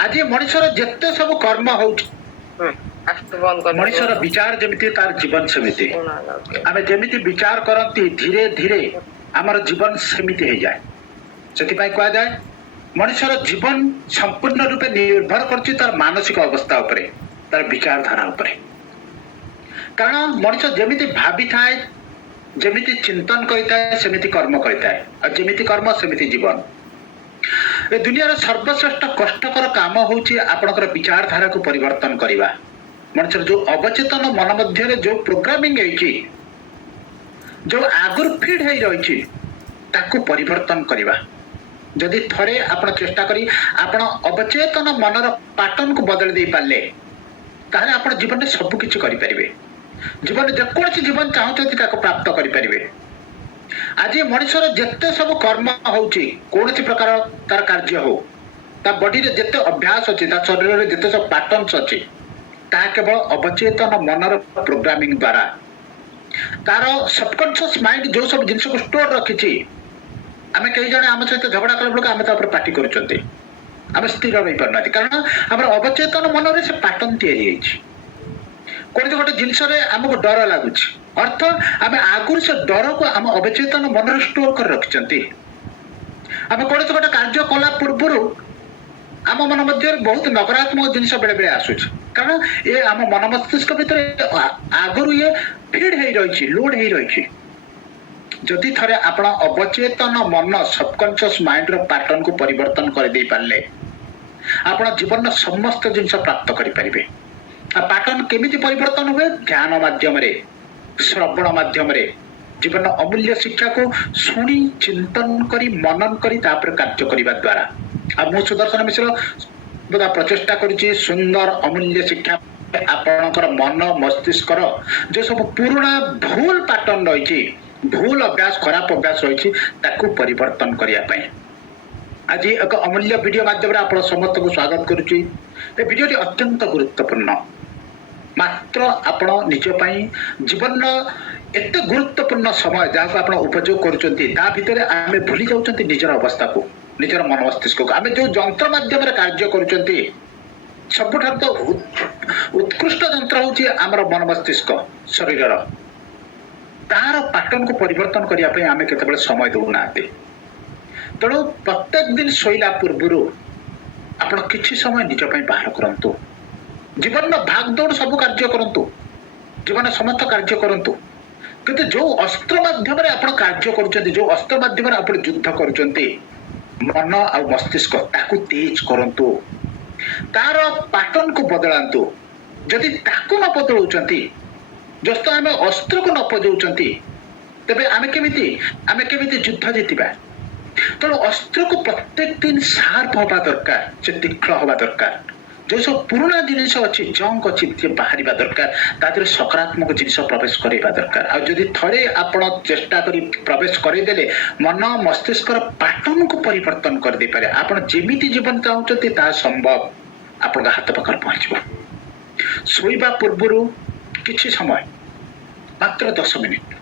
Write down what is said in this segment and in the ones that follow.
आज मनुष्यर जिते सब कर्म हो मनुष्यर विचार जमी तार जीवन सेमती आम जमी विचार करती धीरे धीरे आमर जीवन सेमती हो जाए से कह जाए मनुष्यर जीवन संपूर्ण रूपे निर्भर कर तार मानसिक अवस्था उपरे तार विचारधारा उपरे कारण मनुष्य जमी भावी थाए जमी चिंतन करता सेमती कर्म करता और जमी कर्म सेमती जीवन ए दुनिया सर्वश्रेष्ठ कष्टकर काम होची आपनकर विचारधारा को परिवर्तन करिबा मनुष्य जो अवचेतन मन मध्य जो प्रोग्रामिंग है जो आगुर फीड है रही ताकू परिवर्तन करिबा जदि थरे आपण चेष्टा करी आपण अवचेतन मनर पैटर्न को बदल दे पाले ताहे आपण जीवन में सब किछि करि परिबे जीवन जेकोसी जीवन चाहते ताको प्राप्त करि परिबे आज मनुष्यर जिते सब कर्म होची कौन प्रकार तार कार्य हो ता बॉडी रे जिते अभ्यास अच्छी शरीर में जिते सब पैटर्न्स अच्छी ता केवल अवचेतन मनर प्रोग्रामिंग द्वारा तार सबकॉन्शियस माइंड जो सब जिनस को स्टोर रखी आम कई जन आम सहित झगड़ा कला बेलू आम पार्टी कर स्थिर रही पारना कारण आम अवचेतन मन से पैटर्न तैयारी कौन गोटे जिनस आमको डर लगुच अर्थ आम आगुरी से डर को आम अवचेतन मन स्टोर कर रखिंट आम कौन गोटे कार्य कला पूर्व आम मन मध्य बहुत नकारात्मक जिनस बेले बेले आसूच कारण ये आम मन मस्तिष्क भितर आगुरी ये फीड हो रही लोड हो रही जदि थरे आपण अवचेतन मन सबकॉन्शियस माइंड रो पैटर्न को परिवर्तन कर दे पारले आपण जीवन समस्त जिनस प्राप्त करि परिबे आ पैटर्न केमिति परिवर्तन हुए ज्ञान माध्यम रे श्रवण माध्यम रे जीवन अमूल्य शिक्षा को शुणी चिंतन करी मनन करी तापर कार्य करिबा द्वारा आ मु सुदर्शन मिश्र बड़ा प्रचेष्टा करिछि सुंदर अमूल्य शिक्षा आपणकर मन मस्तिष्क जो सब पुराना भूल पैटर्न रही भूल अभ्यास खराब अभ्यास रही ताकू परिवर्तन करिया पई आज एक अमूल्य वीडियो माध्यम आप समस्त को स्वागत करुच्ची ए वीडियोटी अत्यंत गुरुत्वपूर्ण मात्र आपण निज जीवन एत गुरुत्वपूर्ण समय जहाँ आप उपयोग कर आम भूली जाऊँ निजर अवस्था को निजर मन मस्तिष्क को आम जो जंत्र माध्यम कार्य कर सबुठ तो उत्कृष्ट जंत्र हूँ आमर मन मस्तिष्क शरीर तार पैटर्न को परिवर्तन करने आम केत समय दौना तेणु प्रत्येक दिन शोला पूर्व आप किसी समय निज बाहर करूँ जीवन में भागदौड़ सब कार्य करूँ जीवन समस्त कार्य करूँ किंतु जो अस्त्र माध्यम आप कार्य कर जो अस्त्र माध्यम आप युद्ध कर मन आ मस्तिष्क ताकू तेज करूँ तार पैटर्न को बदलांतु जदि ताकू न बदलाउछंती जस्त आम अस्त्र को न बजाउछंती तेबे आम केमिति युद्ध जीतिबा तेणु अस्त्र को प्रत्येक दिन शार्प हवा दरकार से तीक्ष्ण हवा दरकार जो सब पुराना जिनिस अच्छी जंक अच्छी बाहर दरकार तादर सकारात्मक जिनिस प्रवेश करवा दरकार आ जदि थरे आपण चेष्टा करी प्रवेश करदेले मन मस्तिष्क पैटर्न को परिवर्तन कर दे पारे आपण जेमिति जीवन चाहते ता संभव आपण हाथ पाखर पहुंचबो सोइबा पूर्व किछि समय मात्र 10 मिनिट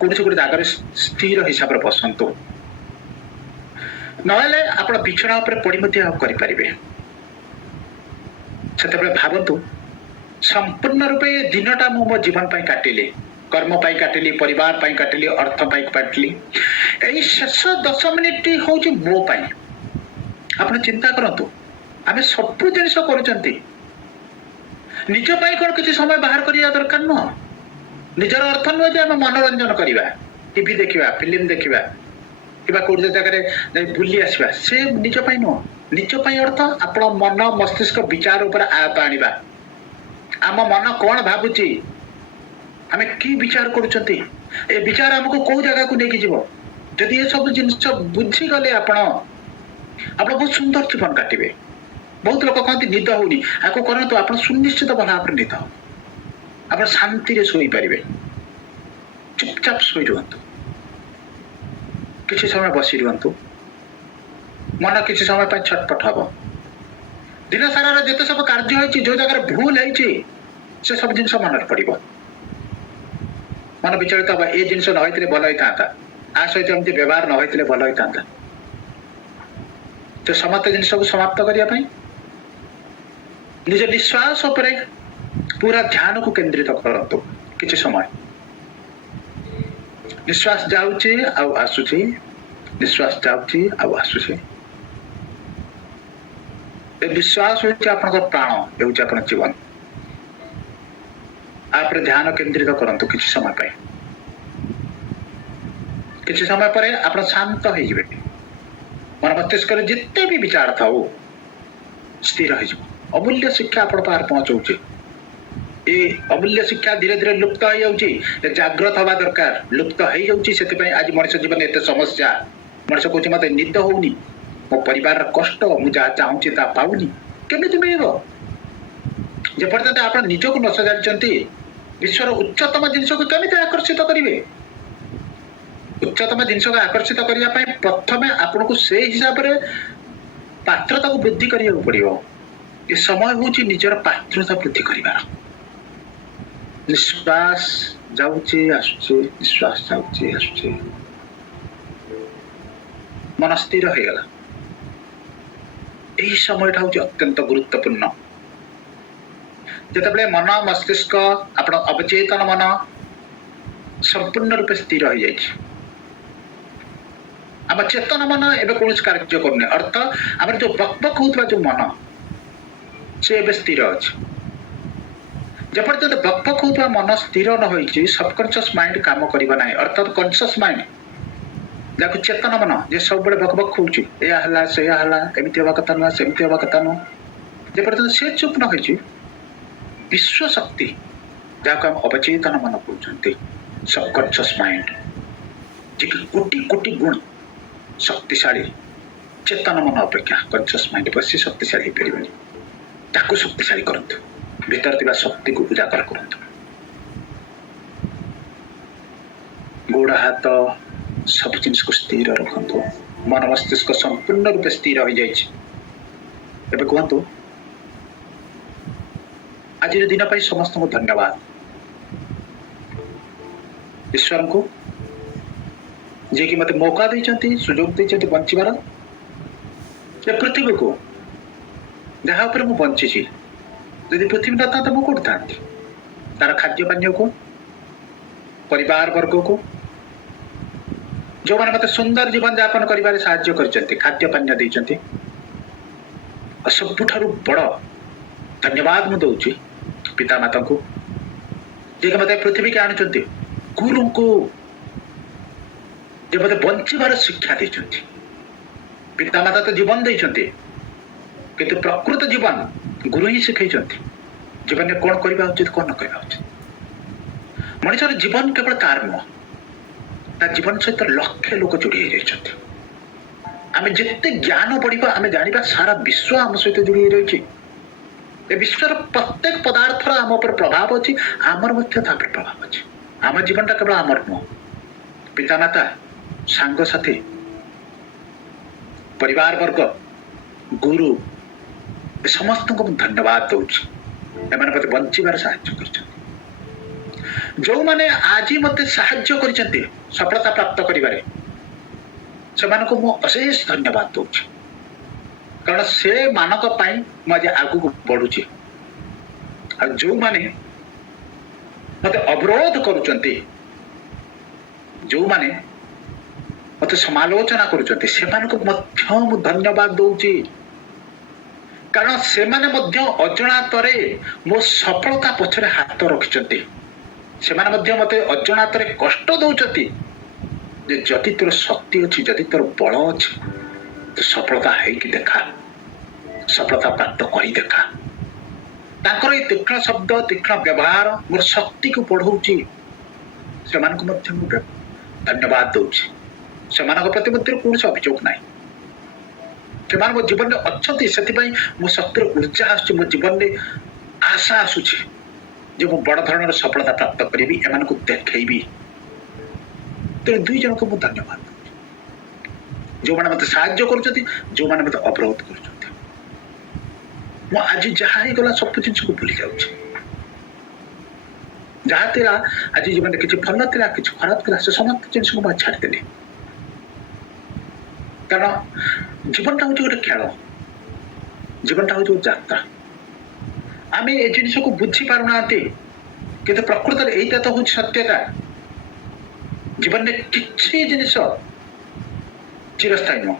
कौन गोटे जगार स्थिर हिसाब से बसतु ना आप बिछड़ा पड़ी करें से भावतु संपूर्ण रूपे दिनटा मो जीवन काटिली कर्म काटिली परिवार काटिली अर्थ काटिली यही शेष 10 मिनिट हूँ मो आप चिंता करूँ आम सब जिन निज कौन किसी समय बाहर करने दरकार नुह निजर अर्थ नुह जे आम मनोरंजन करवा टीवी देखा फिल्म देखा कि कौन जगह बुली आसवा से निज नुह निज अर्थ आप मन मस्तिष्क विचार उपर आयत आनिबा आम मन कौन भावुची आम कि विचार करुँच ए विचार आमको कौ जगह को लेकिन जीव जदि ये सब जिन बुझीगले आपण बहुत सुंदर जीवन काटे बहुत लोग कहते निद होनी आपको करतु आप सुनिश्चित भाव निद आप शांति शोई पारे चुपचाप शोई रुहतु किसी समय बसी रुहतु मन किसी समय छटपट हम दिन सारा जिते सब कार्य होती जो जगह भूल होती से सब जिन मन पड़ो मन विचलित हम ये जिन न भल होता आ सहित एमती व्यवहार न भल होता तो समस्त जिनस को समाप्त करने निज निश्वास उपरे पूरा ध्यान को केंद्रित करंतु किछि समय निश्वास जाउची आउ आसुची निश्वास जाउची आउ आसुची ए निश्वास होची आपन प्राण हेउची आपन जीवन आप ध्यान केंद्रित करंतु किछि समय पाए किछि समय पर आप शांत हो जिवे मन मस्तिष्क जिते भी विचार थाओ स्थिर हो अमूल्य शिक्षा आपण पार पहुंचाऊचे ए अमूल्य शिक्षा धीरे धीरे लुप्त हो जाउची जागृत हवा दरकार लुप्त हो जाउची सेति पई आज मनुष्य जीवन एते समस्या मनुष्य कोची मते निद होउनी मो परिवार कष्ट मु जा चाहूची ता पाउनी केमिति मिलिबो जे पर्यंत आपण निजको न सजाचंती विश्वर उच्चतम जिनिस को केमिति आकर्षित करिवे उच्चतम जिनिस को आकर्षित करिया पई प्रथमे आपण को से हिसाब रे पात्रता को वृद्धि करिया पड़िबो ये समय होची निजर पात्रता वृद्धि करिवार निश्वास जाउची आसुची निश्वास जाउची आसुची मन स्थिर हो गला यही समय हूँ अत्यंत गुरुत्वपूर्ण जिते मन मस्तिष्क आप अवचेतन मन संपूर्ण रूप स्थिर हो जाए आम चेतन मन एवं कौन कार्य करने अर्थ आम जो बकबक होता जो मन से स्थिर अच्छे जपर्यंत बकबक होता मन स्थिर न हो सबकनसीयस माइंड काम करना ना अर्थात कनसीयस माइंड जहाँ चेतन मन जे सब बड़े बकबक होची एमती हवा कथा नुह सेमती हवा कथा नुह जपर्यंत से चुप न हो विश्व शक्ति जहाँ हम अवचेतन मन कहते सबकनसीयस माइंड जी कोटि कोटि गुण शक्तिशाली चेतन मन अपेक्षा कनसीयस माइंड बस शक्तिशाली हो पारे ताकू शक्तिशाली करंतु भीतर थिबा शक्ति को उजागर करंतु गोड़ हाथ सब जिनिस को स्थिर रखंतु मन मस्तिष्क संपूर्ण रूप स्थिर हो जाए कहतु आज दिन पर समस्त को धन्यवाद ईश्वर को जे कि मत मौका देते सुजोग देते बंचार पृथ्वी को जहाँ पर मु बंची यदि पृथ्वी न था तो मुझे कौट था तार खाद्य पानीय को परिवार वर्ग को जो मैंने मत सुंदर जीवन यापन कर खाद्य पानीय देते सबुठ बड़ धन्यवाद मुझे पिता माता को जे मत पृथ्वी के आणुंट गुरु को जे मत बंचार शिक्षा देते पिता माता तो जीवन देते किंतु प्रकृत जीवन गुरु ही शिखई जीवन में कौन करवा उचित कौन न करवा उचित मनुष्य जीवन केवल तार नुह जीवन सहित लक्ष लोक जोड़ी जाइए आम जिते ज्ञान बढ़ा आम जाना सारा विश्व आम सहित जोड़ी रही विश्वर प्रत्येक पदार्थर आम पर प्रभाव अच्छी आमर प्रभाव अच्छी आम जीवनटा केवल आमर नुह पितामाता सांग साथी परिवार वर्ग गुरु समस्त को धन्यवाद दूसरी एम मत बंचार साहय कर जो मैंने आज मत साहय कर सफलता प्राप्त करिबारे से अशेष धन्यवाद दूसरी कारण से मानक मुझे आगू को बढ़ुची जो मैंने मत अवरोध करुचंती जो मैंने मत समालोचना करुचंती से धन्यवाद दूची कारण से माने अजनातरे मो सफलता पछरे हाथ रखिचंती से माने मते अजनातरे कष्ट दउचंती जे जति तोर शक्ति अछि जति तोर बल अछि तो सफलता है कि देखा सफलता प्राप्त करी देखा ताकर ये तीक्ष्ण शब्द तीक्ष्ण व्यवहार मोर शक्ति को बढ़ाऊची से मानक मध्य मु धन्यवाद दूची से मानक प्रति मध्य कौन से अभियोग नहीं से मो जीवन में अच्छा से मो शक्तिर ऊर्जा आस जीवन में आशा आसूची जो मु बड़ धरण सफलता प्राप्त करी एम को देखी तेणु दुई जन को मुझे धन्यवाद जो मैंने मत साहाय्य कर जो मैंने मत अवरोध कर आज जहाँ ही गला सब जिन को भूली जाऊँ जहाँ था आज जीवन में किसी भल था कि खराब था से समस्त जिन को छाड़देली कारण जीवनटा हूँ गोटे खेल जीवनटा हूँ गोटे यात्रा आम ए जिन को बुझी पारना कि प्रकृत यहीटा तो हूँ सत्यता जीवन में किसी जिनिस चिरस्थायी नुह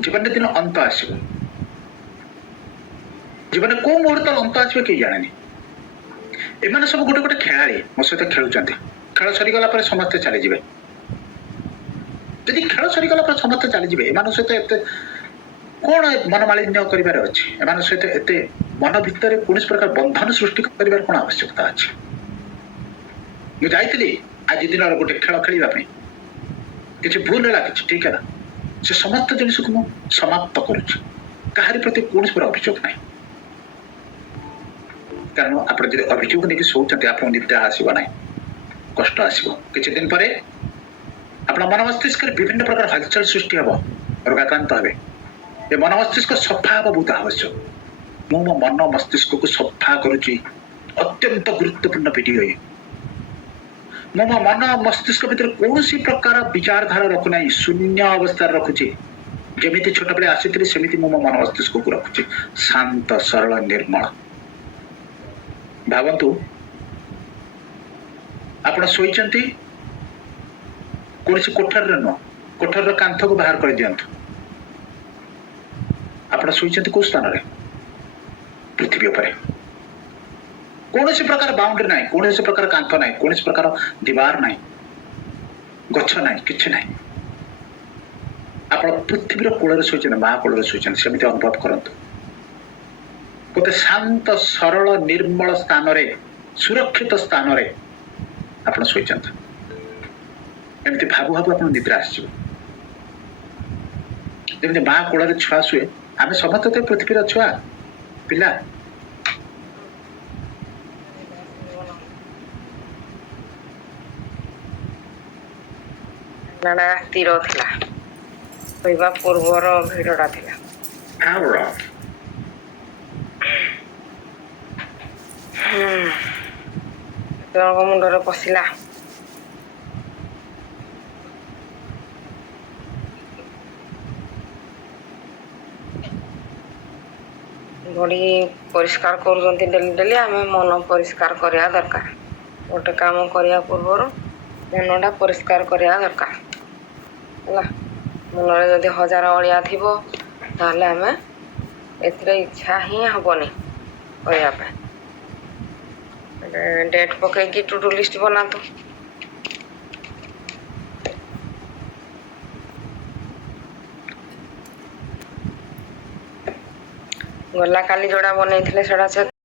जीवन में दिन अंत आसो जीवन को मुहूर्त अंत आसो कहीं जाने एम सब गोटे गोटे खेलाड़ी मो सहित खेलुंट खेल सरीगला समस्ते चलीजे जदि खेल सरीगला समस्ते चलीजे एम सहित एत कौन मनमालिन्य कर एम सहित एत मन भितर कौन प्रकार बंधन सृष्टि कर कौन आवश्यकता अच्छी मुझे जाइली आज दिन गोटे खेल खेलवाई किसी भूल है कि ठीक है से समस्त जिनिस को मुझे समाप्त करुच्ची प्रति कौन अभियोग ना कारण आप अभियोग नहीं शोचते आप निद्रा आसो ना कष्ट आसो किसी दिन पर अपना मन मस्तिष्क विभिन्न प्रकार हलचल सृष्टि हम रोगाक्रांत हे ये मन मस्तिष्क सफा हम बहुत आवश्यक मो मन मस्तिष्क को सफा करुच्ची अत्यंत गुरुत्वपूर्ण वीडियो मो मन मस्तिष्क भीतर कौन प्रकार विचारधारा रखुना शून्य अवस्था रखुची जमी छोट बेले आसी सेमती मो मन मस्तिष्क को रखुची शांत सरल निर्मल भावतु आपण शोचती कौन कोठर नुह कोठर कांथ को बाहर कर दिंतु आप शोचती कौ स्थान पृथ्वी उपर कौन प्रकार बाउंड्री ना कौन प्रकार कांथ ना कौन प्रकार दीवार ना गछ ना कि ना आप पृथ्वी कूल शोचते माँ कूल शोचते सेमती अनुभव करतु गोटे शांत सरल निर्मल स्थान सुरक्षित स्थान आप शोचते एमती भावु भावु आप निद्रा आसमी माँ कूल छुआ शुए आम समस्त तो पृथ्वीर छुआ पिला स्थिर थिला शोइबा पूर्वर भिड़टा थिला मुंडरे पशिला बॉडी परिष्कार कर डेली डेली आम मन परिष्कार करवा दरकार गोटे काम करने पूर्व मनटा परिष्कार करवा दरकार है मनरे जदि हजार अलिया थी ताहले आम ए इच्छा ही हेनी करने डेट पकईकि टू डू लिस्ट बनातु गला काली जोड़ा बनई से